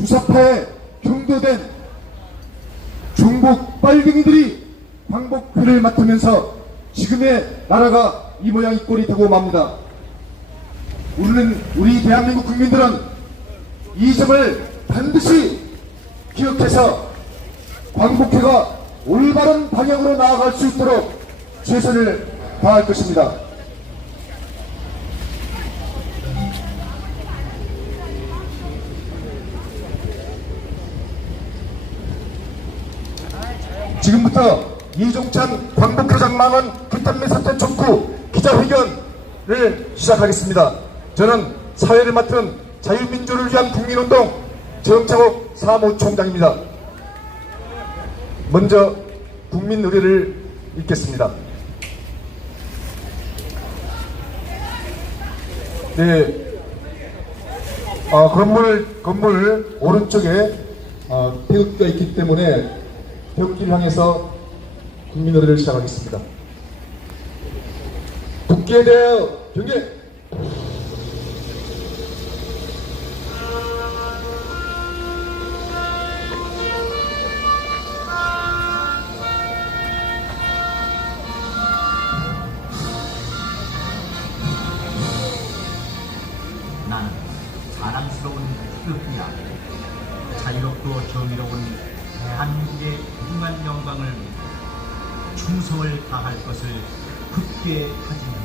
주사파에 경도된 중국 빨갱이들이 광복회를 맡으면서 지금의 나라가 이 모양 이 꼴이 되고 맙니다. 우리 대한민국 국민들은 이 점을 반드시 기억해서 광복회가 올바른 방향으로 나아갈 수 있도록 최선을 다할 것입니다. 지금부터 이종찬 광복회장 망원 기탄매 사태 촉구 기자회견을 시작하겠습니다. 저는 사회를 맡은 자유민주를 위한 국민운동 정창욱 사무총장입니다. 먼저 국민 의례를 읽겠습니다. 네, 건물 오른쪽에 태극기가 있기 때문에 태극기를 향해서 국민 의례를 시작하겠습니다. 국기에 대하여 경계! 나는 사랑스러운 태극기야. 자유롭고 정의로운 대한민국의 무궁한 영광을 위해 충성을 다할 것을 굳게 다짐합니다.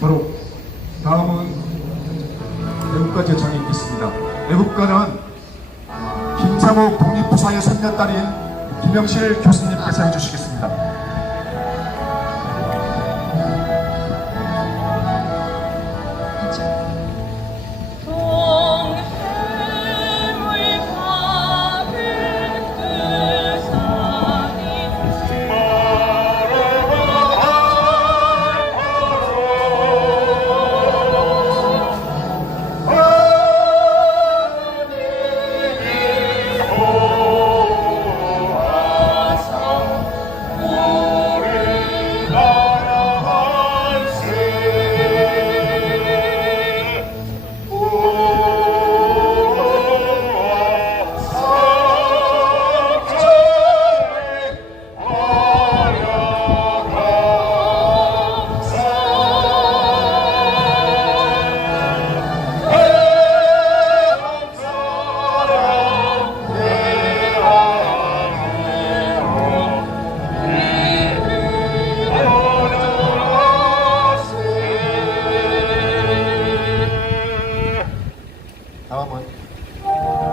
바로 다음은 애국가 제창이 있겠습니다. 애국가는 김상옥 독립부사의 손녀딸인 김영실 교수님께서 해주시겠습니다. 다음은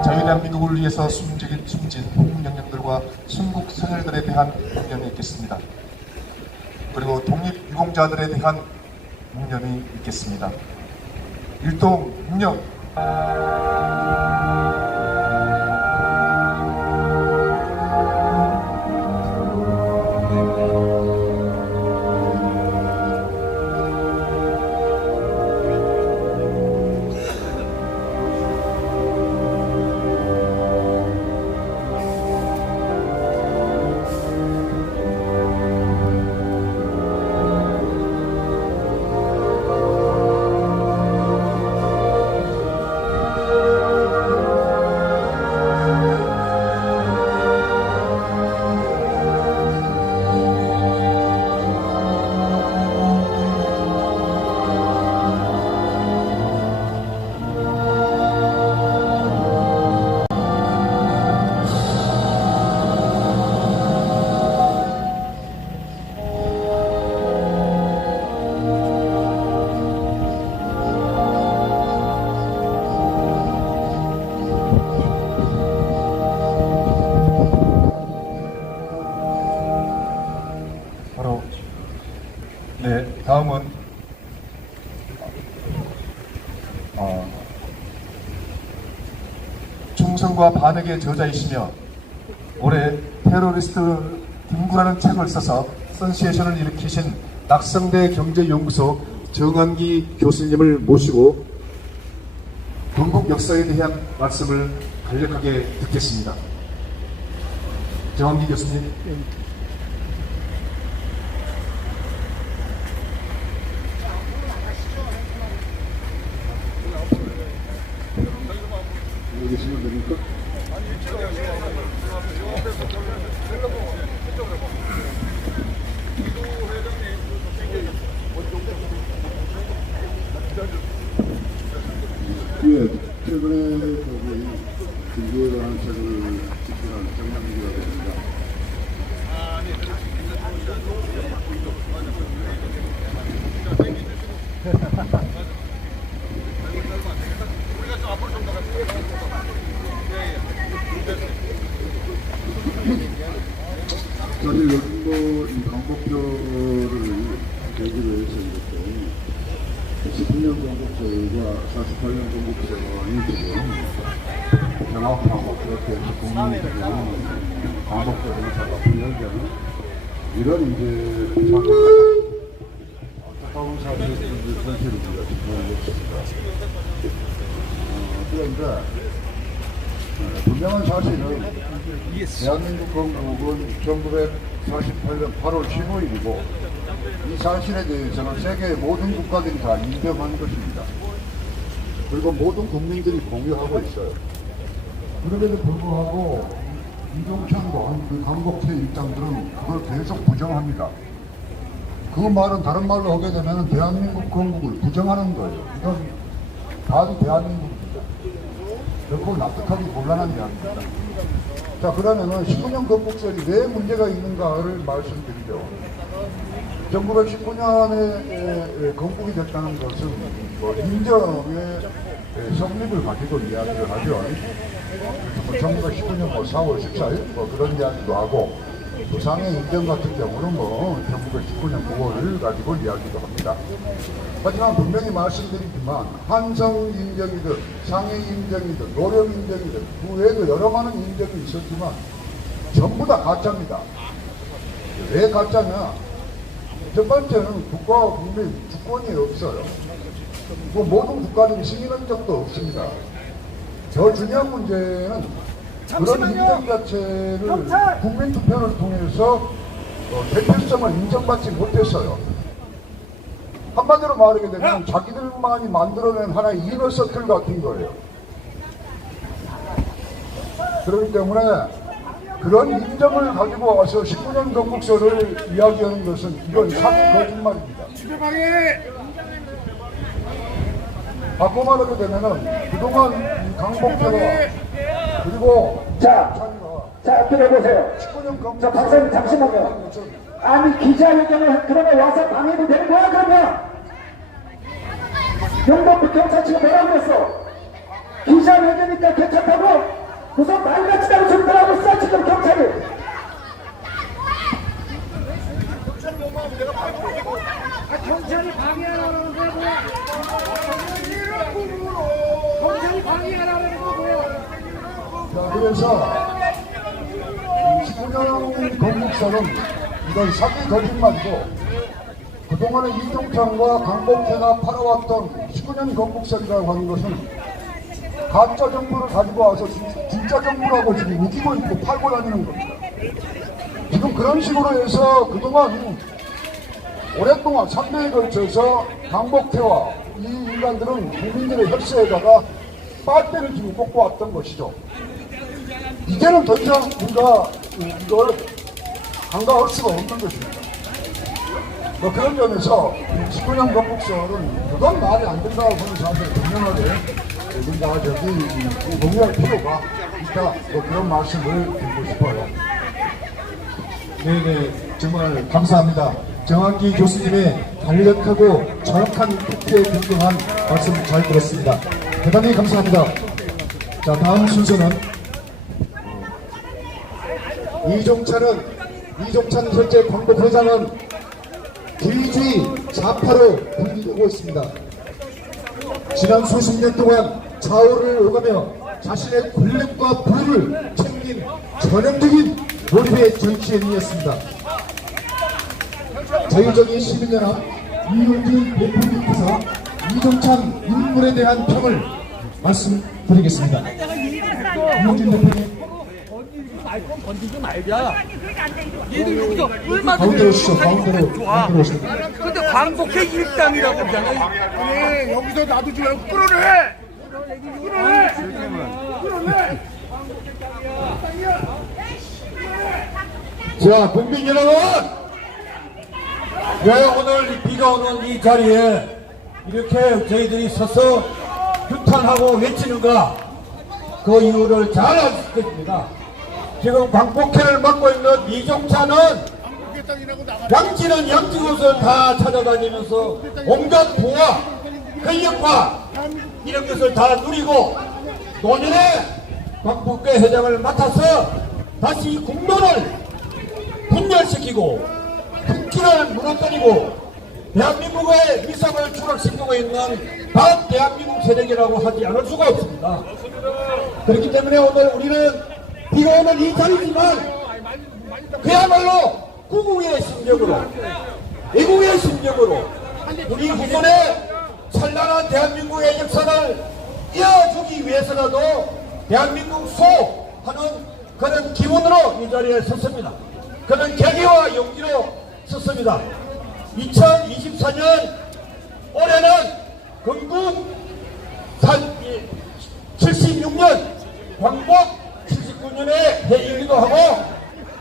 자유대한민국을 위해서 숨진 홍영령들과 순국 선열들에 대한 묵념이 있겠습니다. 그리고 독립유공자들에 대한 묵념이 있겠습니다. 일동 묵념. 네, 다음은 충성과 반역의 저자이시며 올해 테러리스트 김구라는 책을 써서 선시에이션을 일으키신 낙성대 경제연구소 정한기 교수님을 모시고 건국 역사에 대한 말씀을 간략하게 듣겠습니다. 정한기 교수님. 여기 계시면 됩니까? 예, 최근에 김구에 대한 책을 집필한 정남기가 됩니다. 사실 요즘 이 광복표를 계기로 해서 이렇게 19년 건국절과 48년 건국절이 지금 경합하고 그렇게 해서 국민이 지금 광복절 행사가 불려되는 이런 이제 안타까운 사실을 전체를 우리가 지켜내고 있습니다. 그런데 분명한 사실은 대한민국 건국은 1948년 8월 15일이고 이 사실에 대해서는 세계의 모든 국가들이 다 인정한 것입니다. 그리고 모든 국민들이 공유하고 있어요. 그럼에도 불구하고 이종찬과 그 강복태 입장들은 그걸 계속 부정합니다. 그 말은 다른 말로 하게 되면 대한민국 건국을 부정하는 거예요. 이건 바로 대한민국입니다. 결코 납득하기 곤란한 이야기입니다. 자, 그러면은 19년 건국설이 왜 문제가 있는가를 말씀드리죠. 1919년에 건국이 됐다는 것은 인정의 성립을 가지고 이야기를 하죠. 그래서 1919년 4월 14일 그런 이야기도 하고 또 상해 인정 같은 경우는 1919년 9월을 가지고 이야기도 합니다. 하지만 분명히 말씀드리지만 한성 인정이든 상해 인정이든 노령 인정이든 그 외에도 여러 많은 인정이 있었지만 전부 다 가짜입니다. 왜 가짜냐? 첫 번째는 국가와 국민 주권이 없어요. 모든 국가들이 승인한 적도 없습니다. 더 중요한 문제는 그런 인정 자체를 국민투표를 통해서 대표성을 인정받지 못했어요. 한마디로 말하게 되면 자기들만이 만들어낸 하나의 이너서클 같은 거예요. 그렇기 때문에 그런 인정을 가지고 와서 19년 건국설을 이야기하는 것은 이건 사기 거짓말입니다. 바꿔 말하게 되면은 그동안 강복태가 그리고 자, 들어보세요. 19년 건국 자, 박사님 잠시만요. 아니 기자회견을 그러면 와서 방해도 되는 거야 그러면? 영등포 경찰치가 뭐라고 했어? 기자회견이니까 괜찮다고? 무슨 말같지다고 소리를 하고 있어 지금 경찰이. 경찰이 방해하라는 거야 뭐야? 경찰이 방해하라는 거 뭐야? 자, 그래서 19년 건국설은 이건 사기 거짓말이고 그동안에 이종찬과 강복태가 팔아왔던 19년 건국설이라고 하는 것은 가짜 정부를 가지고 와서 진짜 정부라고 지금 우기고 있고 팔고 다니는 겁니다. 지금 그런 식으로 해서 그동안 오랫동안 3대에 걸쳐서 강복태와 이 인간들은 국민들의 혈세에다가 빨대를 지금 꽂고 왔던 것이죠. 이제는 더 이상 우리가 이걸 간과할 수가 없는 것입니다. 그런 점에서 19년 건국설은 그건 말이 안 된다고 보는 사실 분명하게 우리가 동의할 필요가 있다. 그런 말씀을 드리고 싶어요. 네네, 정말 감사합니다. 정한기 교수님의 간략하고 정확한 팩트에 근거한 말씀 잘 들었습니다. 대단히 감사합니다. 자, 다음 순서는 이종찬 현재 광복회장은 기회주의 좌파로 불리고 있습니다. 지난 수십 년 동안 좌우를 오가며 자신의 권력과 부를 챙긴 전형적인 몰입의 정치인이었습니다. 자유적인 시민연합 이용진 대표님께서 이종찬 인물에 대한 평을 말씀드리겠습니다. 이용진 대표님. 마이크폰 건드리지 말자. 얘들 여기서 얼마 가운데 오시죠. 전에 가운데로 좋아. 오시죠. 근데 광복회 일당이라고 그러잖아. 아니 여기서 놔두지 말고 끌어내. 끌어내. 자, 국민 여러분! 왜 오늘 비가 오는 이 자리에 이렇게 저희들이 서서 규탄하고 외치는가? 그 이유를 잘 아실 것입니다. 지금 광복회를 맡고 있는 이종찬은 양치는 양치곳을 다 찾아다니면서 온갖 부와 권력과 이런 것을 다 누리고 노년에 광복회 회장을 맡아서 다시 국론을 분열시키고 국기를 무너뜨리고 대한민국의 위상을 추락시키고 있는 반대한민국 세력이라고 하지 않을 수가 없습니다. 그렇기 때문에 오늘 우리는 비가 오는 이 자리지만 그야말로 구국의 심정으로 애국의 심정으로 우리 후손의 찬란한 대한민국의 역사를 이어주기 위해서라도 대한민국 소하는 그런 기분으로 이 자리에 섰습니다. 그런 계기와 용기로 섰습니다. 2024년 올해는 건국 76년 광복 79년의 해이기도 하고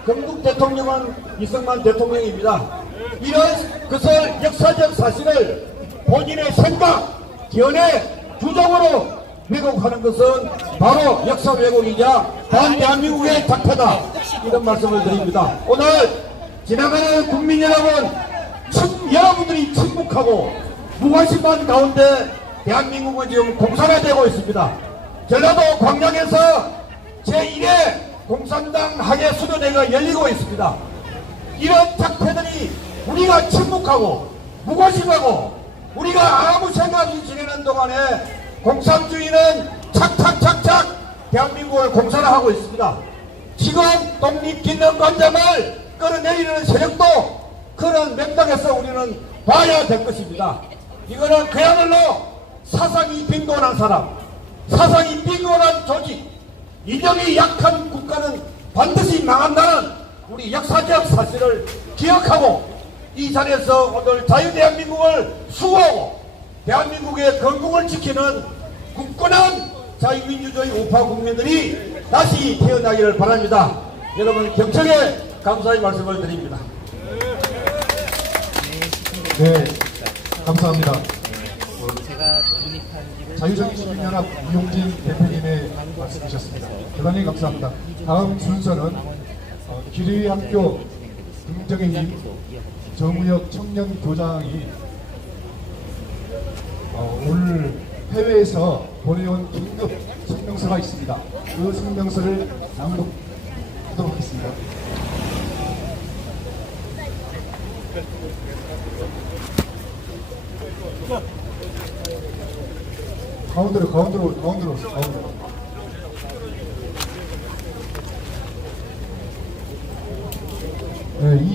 건국 대통령은 이승만 대통령입니다. 이런 것을 역사적 사실을 본인의 생각, 견해, 주장으로 왜곡하는 것은 바로 역사 왜곡이자 반대한민국의 작태다. 이런 말씀을 드립니다. 오늘 지나가는 국민 여러분, 여러분들이 침묵하고 무관심한 가운데 대한민국은 지금 공사가 되고 있습니다. 전라도 광양에서 제1회 공산당 학예 수련회가 열리고 있습니다. 이런 작태들이 우리가 침묵하고 무관심하고 우리가 아무 생각 없이 지내는 동안에 공산주의는 착착착착 대한민국을 공사를 하고 있습니다. 지금 독립기념관장을 끌어내리는 세력도 그런 맥락에서 우리는 봐야 될 것입니다. 이거는 그야말로 사상이 빈곤한 사람, 사상이 빈곤한 조직, 이념이 약한 국가는 반드시 망한다는 우리 역사적 사실을 기억하고 이 자리에서 오늘 자유대한민국을 수호하고 대한민국의 건국을 지키는 굳건한 자유민주주의 우파 국민들이 다시 태어나기를 바랍니다. 여러분 경청에 감사의 말씀을 드립니다. 네, 감사합니다. 자유적인 시민연합 이용진 대표님의 말씀이셨습니다. 대단히 감사합니다. 다음 순서는 기리학교 긍정의 힘 정우혁 청년교장이 오늘 해외에서 보내온 긴급 성명서가 있습니다. 그 성명서를 낭독하도록 하겠습니다. 가운데로. 네,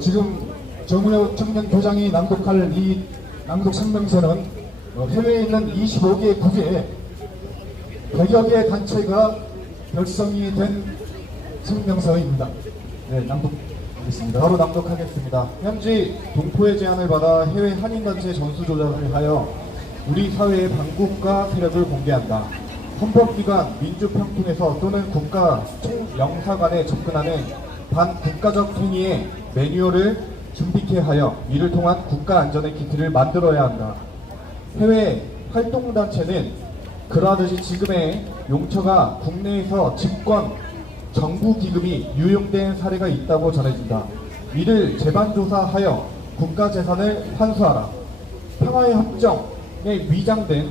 지금 정우혁 청년교장이 낭독할 이 낭독 성명서는 해외에 있는 25개 국에 100여 개 단체가 결성이 된 성명서입니다. 네, 낭독하겠습니다. 바로 낭독하겠습니다. 현지 동포의 제안을 받아 해외 한인단체 전수조사를 하여 우리 사회의 반국가 세력을 공개한다. 헌법기관 민주평통에서 또는 국가 총영사관에 접근하는 반국가적 행위의 매뉴얼을 준비케 하여 이를 통한 국가 안전의 기틀을 만들어야 한다. 해외 활동단체는 그러하듯이 지금의 용처가 국내에서 집권 정부 기금이 유용된 사례가 있다고 전해진다. 이를 재반조사하여 국가재산을 환수하라. 평화의 협정에 위장된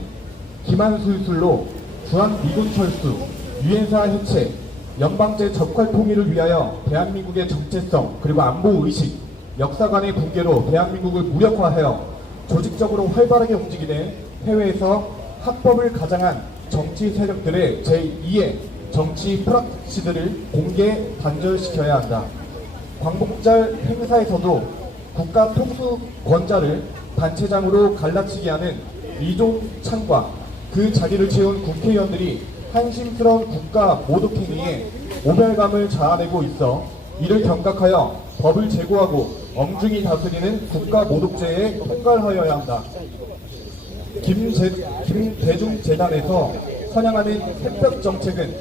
기만술술로 주한미군 철수, 유엔사 해체, 연방제 적활 통일을 위하여 대한민국의 정체성 그리고 안보의식, 역사관의 붕괴로 대한민국을 무력화하여 조직적으로 활발하게 움직이는 해외에서 합법을 가장한 정치 세력들의 제2의 정치 프락시들을 공개 단절시켜야 한다. 광복절 행사에서도 국가 통수권자를 단체장으로 갈라치게 하는 이종찬과 그 자리를 채운 국회의원들이 한심스러운 국가 모독행위에 오멸감을 자아내고 있어 이를 경각하여 법을 제고하고 엄중히 다스리는 국가모독죄에 통갈하여야 한다. 김대중재단에서 선양하는 햇볕 정책은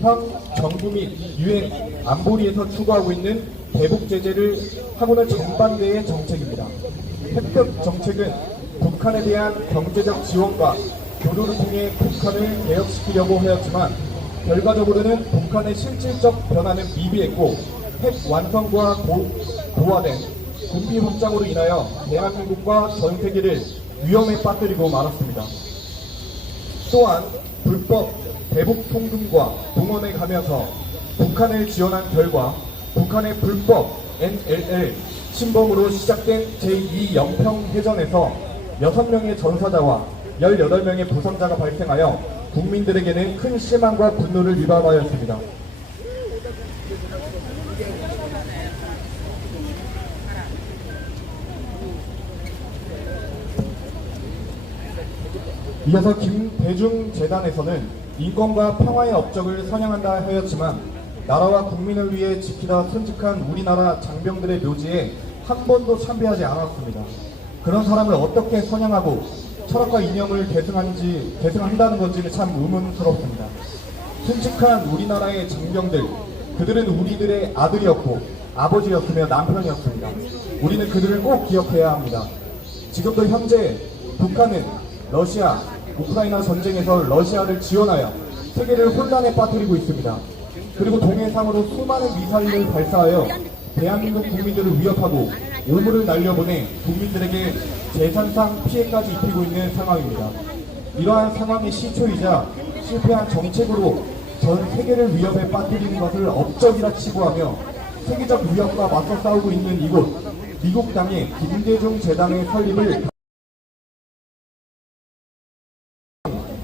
현 정부 및 유엔 안보리에서 추구하고 있는 대북 제재를 하고는 정반대의 정책입니다. 햇볕 정책은 북한에 대한 경제적 지원과 교류를 통해 북한을 개혁시키려고 하였지만 결과적으로는 북한의 실질적 변화는 미비했고 핵 완성과 도화된 군비 확장으로 인하여 대한민국과 전 세계를 위험에 빠뜨리고 말았습니다. 또한 불법 대북 통금과 동원에 가면서 북한을 지원한 결과 북한의 불법 NLL 침범으로 시작된 제2 영평해전에서 6명의 전사자와 18명의 부상자가 발생하여 국민들에게는 큰 실망과 분노를 유발하였습니다. 이어서 김대중재단에서는 인권과 평화의 업적을 선양한다 하였지만 나라와 국민을 위해 지키다 순직한 우리나라 장병들의 묘지에 한 번도 참배하지 않았습니다. 그런 사람을 어떻게 선양하고 철학과 이념을 계승한다는 건지는 참 의문스럽습니다. 순직한 우리나라의 장병들, 그들은 우리들의 아들이었고 아버지였으며 남편이었습니다. 우리는 그들을 꼭 기억해야 합니다. 지금도 현재 북한은 러시아, 우크라이나 전쟁에서 러시아를 지원하여 세계를 혼란에 빠뜨리고 있습니다. 그리고 동해상으로 수많은 미사일을 발사하여 대한민국 국민들을 위협하고 오물을 날려보내 국민들에게 재산상 피해까지 입히고 있는 상황입니다. 이러한 상황의 시초이자 실패한 정책으로 전 세계를 위협에 빠뜨리는 것을 업적이라 치부하며 세계적 위협과 맞서 싸우고 있는 이곳 미국 땅에 김대중 재단의 설립을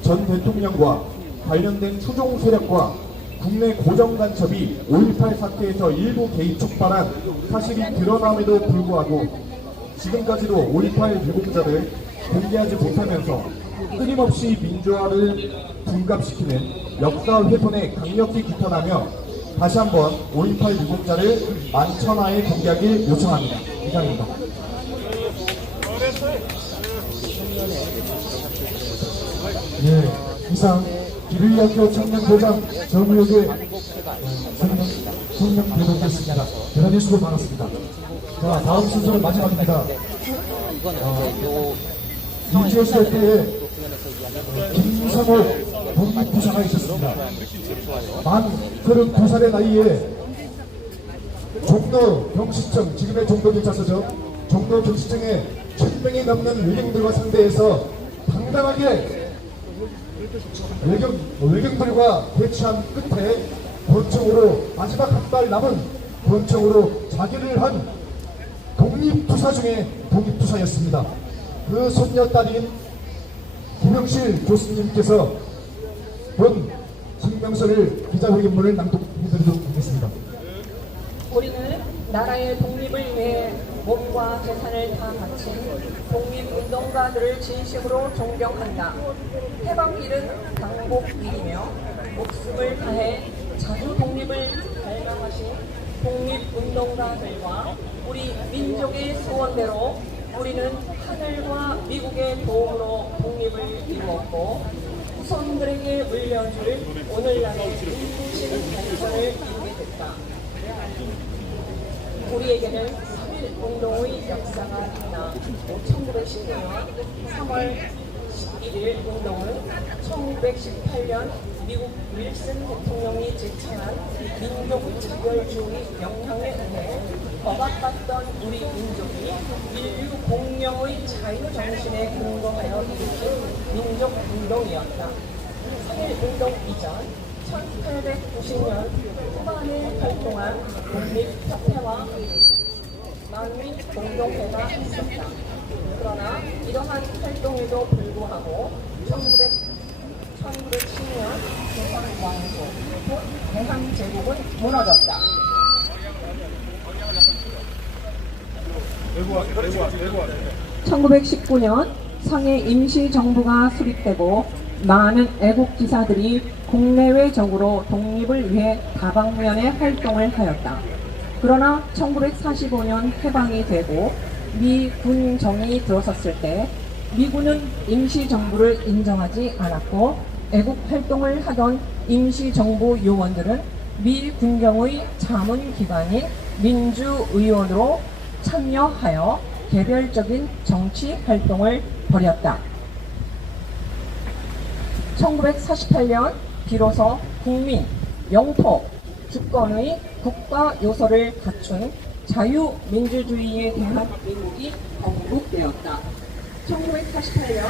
전 대통령과 관련된 추종 세력과 국내 고정 간첩이 5.18 사태에서 일부 개입 촉발한 사실이 드러남에도 불구하고 지금까지도 5.18 유공자를 공개하지 못하면서 끊임없이 민주화를 둔갑시키는 역사 훼손에 강력히 규탄하며 다시 한번 5.18 유공자를 만천하에 공개하길 요청합니다. 이상입니다. 예, 이상 기르이학교 청년대장 정의역의 성명대도였습니다. 대단히 수고 많았습니다. 자, 다음 순서는 마지막입니다. 이지어시대 때에 김상호 독립부사가 있었습니다. 만 32살의 나이에 종로 경시청, 지금의 종로경찰서죠. 종로 경시청에 1000명이 넘는 외경들과 상대해서 당당하게 외경들과 대치한 끝에 권총으로 마지막 한 발 남은 권총으로 자기를 한 독립투사 중에 독립투사였습니다. 그 손녀딸인 김영실 교수님께서 본 증명서를 기자회견문을 낭독해드리도록 하겠습니다. 우리는 나라의 독립을 위해 몸과 재산을 다 바친 독립운동가들을 진심으로 존경한다. 해방일은 당복일이며 목숨을 다해 자주 독립을 갈망하신 독립운동가들과 우리 민족의 소원대로 우리는 하늘과 미국의 도움으로 독립을 이루었고 후손들에게 물려줄 오늘날의 민주신 발전을 이루게 됐다. 우리에게는 3.1운동의 역사가 있다. 1919년 3월 11일 운동은 1918년 미국 윌슨 대통령이 제창한 민족 차별주의 영향에 의해 억압받던 우리 민족이 인류 공영의 자유정신에 근거하여 일으킨 민족운동이었다. 3.1운동 이전 1890년 후반에 활동한 독립협회와 만민공동회가 있었다. 그러나 이러한 활동에도 불구하고 1910년 대한왕조, 곧 대한제국은 무너졌다. 1919년 상해 임시정부가 수립되고 많은 애국지사들이 국내외적으로 독립을 위해 다방면의 활동을 하였다. 그러나 1945년 해방이 되고 미 군정이 들어섰을 때 미군은 임시정부를 인정하지 않았고 애국활동을 하던 임시정부 요원들은 미 군정의 자문기관인 민주의원으로 참여하여 개별적인 정치활동을 벌였다. 1948년 비로소 국민, 영토, 주권의 국가 요소를 갖춘 자유민주주의에 대한 미국이 건국되었다. 1948년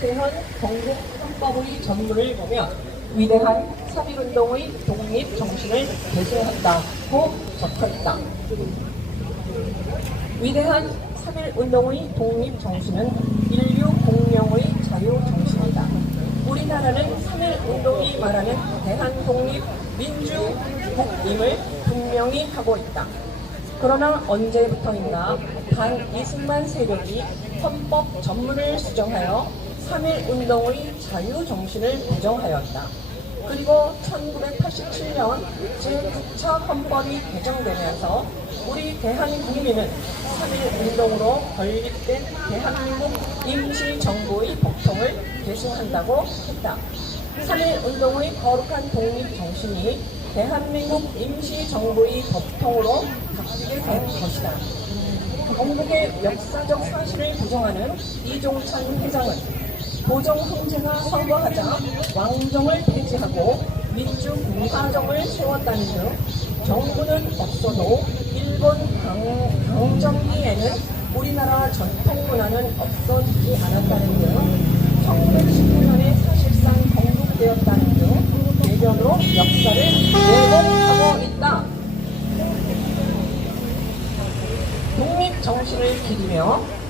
대한 건국 헌법의 전문을 보면 위대한 3.1운동의 독립 정신을 계승한다고 적혀있다. 위대한 3.1운동의 독립 정신은 인류 공명의 자유 정신이다. 우리나라는 3.1운동이 말하는 대한독립 민주국임을 분명히 하고 있다. 그러나 언제부터인가 반 이승만 세력이 헌법 전문을 수정하여 3.1운동의 자유정신을 부정하였다. 그리고 1987년 제9차 헌법이 개정되면서 우리 대한국민은 3.1운동으로 건립된 대한민국 임시정부의 법통을 계승한다고 했다. 3.1운동의 거룩한 독립정신이 대한민국 임시정부의 법통으로 바뀌게 된 것이다. 건국의 역사적 사실을 부정하는 이종찬 회장은 도정 황제가 서거하자 왕정을 폐지하고 민주공화정을 세웠다는 등 정부는 없어도 일본 강점기에는 우리나라 전통문화는 없어지지 않았다는 등 1919년에 사실상 건국되었다는 등 외변으로 역사를 왜곡하고 있다. 독립정신을 기리며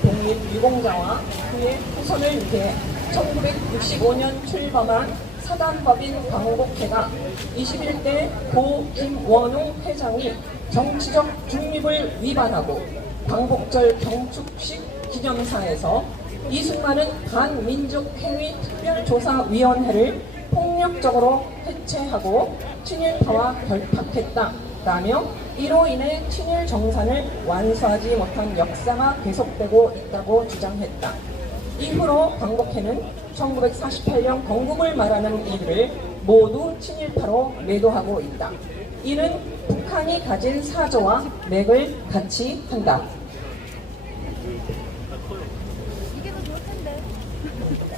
독립유공자와 그의 후손을 위해 1965년 출범한 사단법인 광복회가 21대 고 김원웅 회장이 정치적 중립을 위반하고 광복절 경축식 기념사에서 이승만은 반민족행위 특별조사위원회를 폭력적으로 해체하고 친일파와 결탁했다라며 이로 인해 친일 정산을 완수하지 못한 역사가 계속되고 있다고 주장했다. 이후로 광복회는 1948년 건국을 말하는 이들을 모두 친일파로 매도하고 있다. 이는 북한이 가진 사조와 맥을 같이 한다.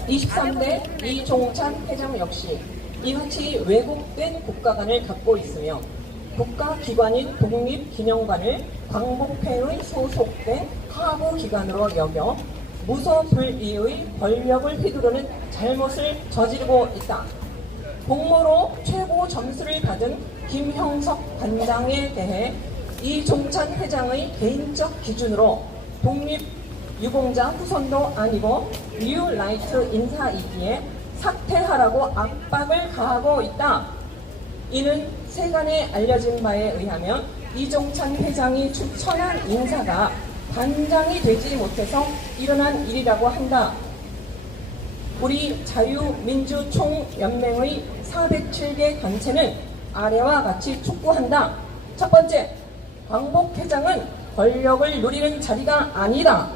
23대 이종찬 회장 역시 이같이 왜곡된 국가관을 갖고 있으며 국가기관인 독립기념관을 광복회의 소속된 하부기관으로 여겨 무소불위의 권력을 휘두르는 잘못을 저지르고 있다. 공모로 최고 점수를 받은 김형석 관장에 대해 이종찬 회장의 개인적 기준으로 독립유공자 후손도 아니고 뉴라이트 인사이기에 사퇴하라고 압박을 가하고 있다. 이는 세간에 알려진 바에 의하면 이종찬 회장이 추천한 인사가 단장이 되지 못해서 일어난 일이라고 한다. 우리 자유민주총연맹의 407개 단체는 아래와 같이 촉구한다. 첫 번째, 광복회장은 권력을 누리는 자리가 아니다.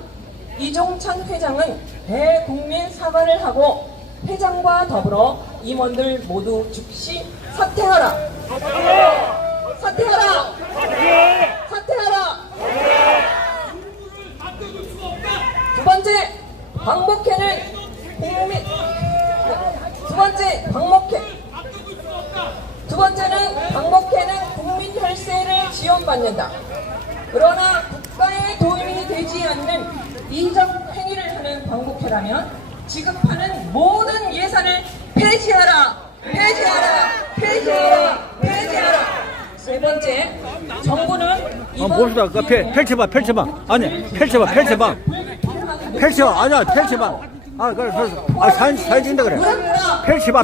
이종찬 회장은 대국민 사과를 하고 회장과 더불어 임원들 모두 즉시 사퇴하라. 사퇴하라. 사퇴하라. 두 번째, 광복회는 국민. 두 번째는 광복회는 국민 혈세를 지원받는다. 그러나 국가에 도움이 되지 않는 이적 행위를 하는 광복회라면 지급하는 모든 예산을 폐지하라. 폐지하라. 폐지하라. 폐지하라. 세 번째, 정부는 봅시다. 펼쳐봐. 아니, 펼쳐봐. 펼쳐. 아니야, 펼쳐봐. 아, 그래. 사진 찍는다 그래. 펼쳐봐.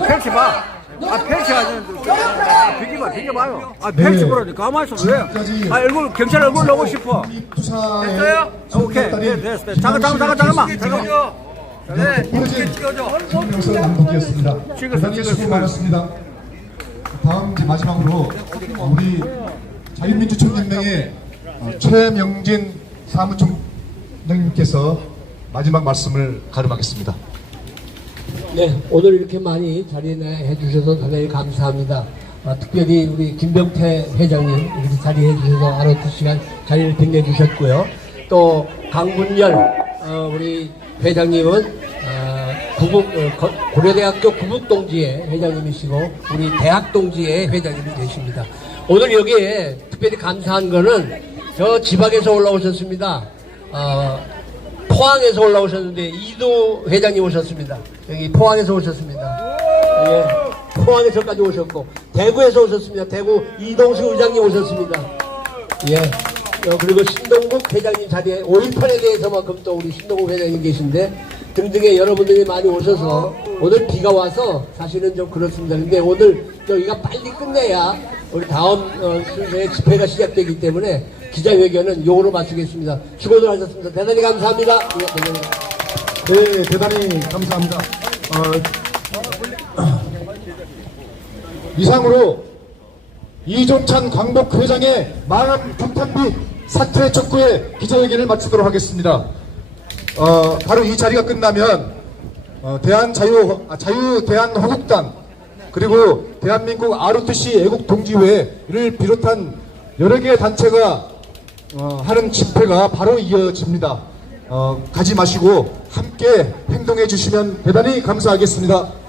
비켜봐요. 펼쳐보라니. 가만히 있어. 왜? 얼굴, 경찰 얼굴 넣고 싶어. 됐어요? 오케이. 됐어. 잠깐만. 부러진 성명서 낭독이었습니다. 대단히 수고 많았습니다. 다음 이제 마지막으로 우리 자유민주총연맹의 최명진 사무총장님께서 마지막 말씀을 가름하겠습니다. 네, 오늘 이렇게 많이 자리해 주셔서 대단히 감사합니다. 특별히 우리 김병태 회장님 이렇게 자리해 주셔서 하루 2시간 자리를 빛내주셨고요. 또 강분열 우리 회장님은 고려대학교 구북동지회 회장님이시고 우리 대학동지회 회장님이 되십니다. 오늘 여기에 특별히 감사한 거는 저 지방에서 올라오셨습니다. 포항에서 올라오셨는데 이도 회장님 오셨습니다. 여기 포항에서 오셨습니다. 예, 포항에서까지 오셨고 대구에서 오셨습니다. 대구 이동수 의장님 오셨습니다. 예, 그리고 신동국 회장님 자리에 5.18에 대해서만큼 또 우리 신동국 회장님 계신데 등등의 여러분들이 많이 오셔서 오늘 비가 와서 사실은 좀 그렇습니다. 근데 오늘 여기가 빨리 끝내야 우리 다음 순서의 집회가 시작되기 때문에 기자회견은 요거로 마치겠습니다. 수고들 하셨습니다. 대단히 감사합니다. 네, 대단히 감사합니다. 이상으로 이종찬 광복회장의 마음 규탄 및 사퇴 촉구의 기자회견을 마치도록 하겠습니다. 바로 이 자리가 끝나면 자유대한호국당 그리고 대한민국 ROTC 애국동지회를 비롯한 여러 개의 단체가 하는 집회가 바로 이어집니다. 가지 마시고 함께 행동해 주시면 대단히 감사하겠습니다.